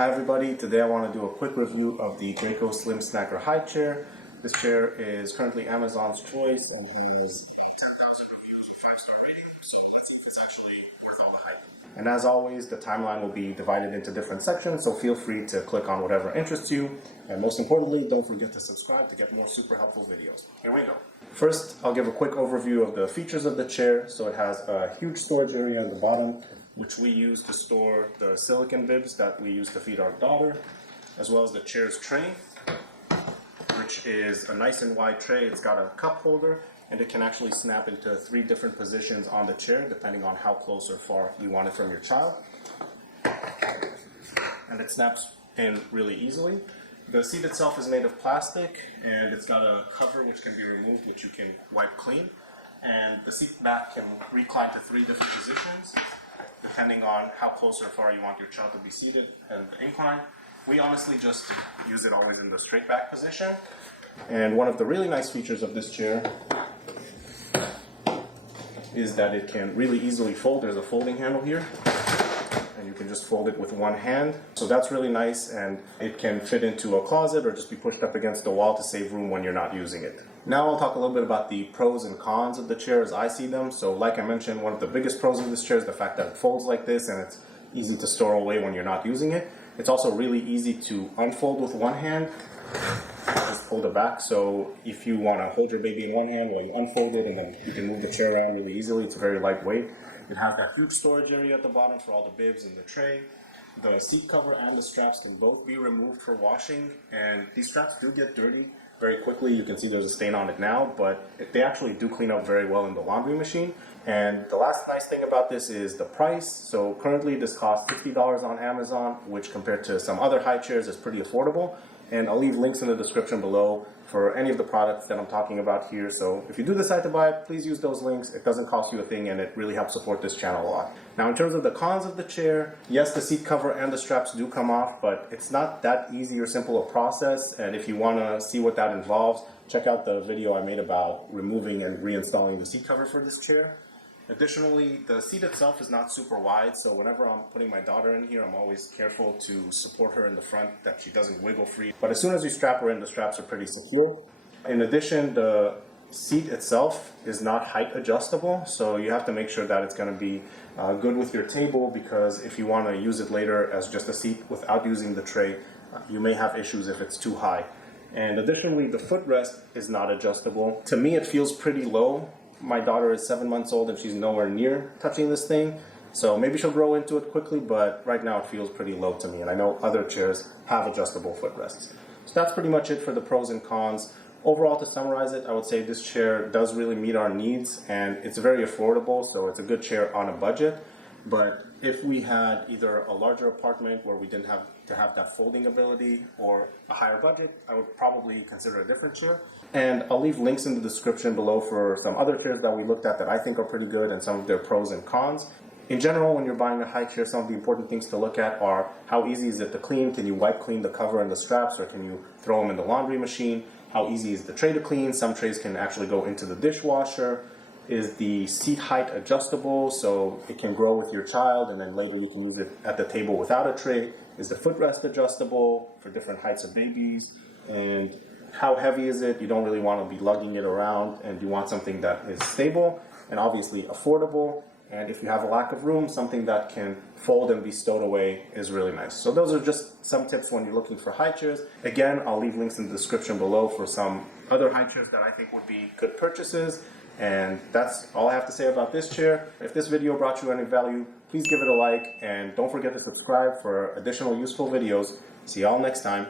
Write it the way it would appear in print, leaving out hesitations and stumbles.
Hi everybody, today I want to do a quick review of the GRACO SLIM SNACKER HIGHCHAIR. This chair is currently Amazon's choice and has 10,000 reviews with 5-star rating, so let's see if it's actually worth all the hype. And as always, the timeline will be divided into different sections, so feel free to click on whatever interests you. And most importantly, don't forget to subscribe to get more super helpful videos. Here we go. First, I'll give a quick overview of the features of the chair. So it has a huge storage area at the bottom, which we use to store the silicone bibs that we use to feed our daughter, as well as the chair's tray, which is a nice and wide tray. It's got a cup holder, and it can actually snap into 3 different positions on the chair, depending on how close or far you want it from your child. And it snaps in really easily. The seat itself is made of plastic, and it's got a cover which can be removed, which you can wipe clean. And the seat back can recline to 3 different positions, depending on how close or far you want your child to be seated and the incline. We honestly just use it always in the straight back position. And one of the really nice features of this chair is that it can really easily fold. There's a folding handle here, and you can just fold it with one hand. So that's really nice, and it can fit into a closet or just be pushed up against the wall to save room when you're not using it. Now I'll talk a little bit about the pros and cons of the chair as I see them. So like I mentioned, one of the biggest pros of this chair is the fact that it folds like this and it's easy to store away when you're not using it. It's also really easy to unfold with one hand. Just pull the back, so if you want to hold your baby in one hand while you unfold it, and then you can move the chair around really easily. It's very lightweight. It has that huge storage area at the bottom for all the bibs and the tray. The seat cover and the straps can both be removed for washing, and these straps do get dirty very quickly. You can see there's a stain on it now, but they actually do clean up very well in the laundry machine. And the last nice thing about this is the price. So currently this costs $60 on Amazon, which compared to some other high chairs is pretty affordable. And I'll leave links in the description below for any of the products that I'm talking about here. So if you do decide to buy it, please use those links. It doesn't cost you a thing, and it really helps support this channel a lot. Now, in terms of the cons of the chair, yes, the seat cover and the straps do come off, but it's not that easy or simple a process. And if you want to see what that involves, check out the video I made about removing and reinstalling the seat cover for this chair. Additionally, the seat itself is not super wide, so whenever I'm putting my daughter in here, I'm always careful to support her in the front, that she doesn't wiggle free. But as soon as you strap her in, the straps are pretty secure. In addition, the seat itself is not height adjustable, so you have to make sure that it's going to be good with your table, because if you want to use it later as just a seat without using the tray, you may have issues if it's too high. And additionally, the footrest is not adjustable. To me, it feels pretty low. My daughter is 7 months old and she's nowhere near touching this thing, so maybe she'll grow into it quickly, but right now it feels pretty low to me, and I know other chairs have adjustable footrests. So that's pretty much it for the pros and cons. Overall, to summarize it, I would say this chair does really meet our needs, and it's very affordable, so it's a good chair on a budget. But if we had either a larger apartment where we didn't have to have that folding ability, or a higher budget, I would probably consider a different chair. And I'll leave links in the description below for some other chairs that we looked at that I think are pretty good, and some of their pros and cons. In general, when you're buying a high chair, some of the important things to look at are how easy is it to clean? Can you wipe clean the cover and the straps, or can you throw them in the laundry machine? How easy is the tray to clean? Some trays can actually go into the dishwasher. Is the seat height adjustable so it can grow with your child, and then later you can use it at the table without a tray? Is the footrest adjustable for different heights of babies? And how heavy is it? You don't really want to be lugging it around, and you want something that is stable and obviously affordable. And if you have a lack of room, something that can fold and be stowed away is really nice. So those are just some tips when you're looking for high chairs. Again, I'll leave links in the description below for some other high chairs that I think would be good purchases. And that's all I have to say about this chair. If this video brought you any value, please give it a like, and don't forget to subscribe for additional useful videos. See y'all next time.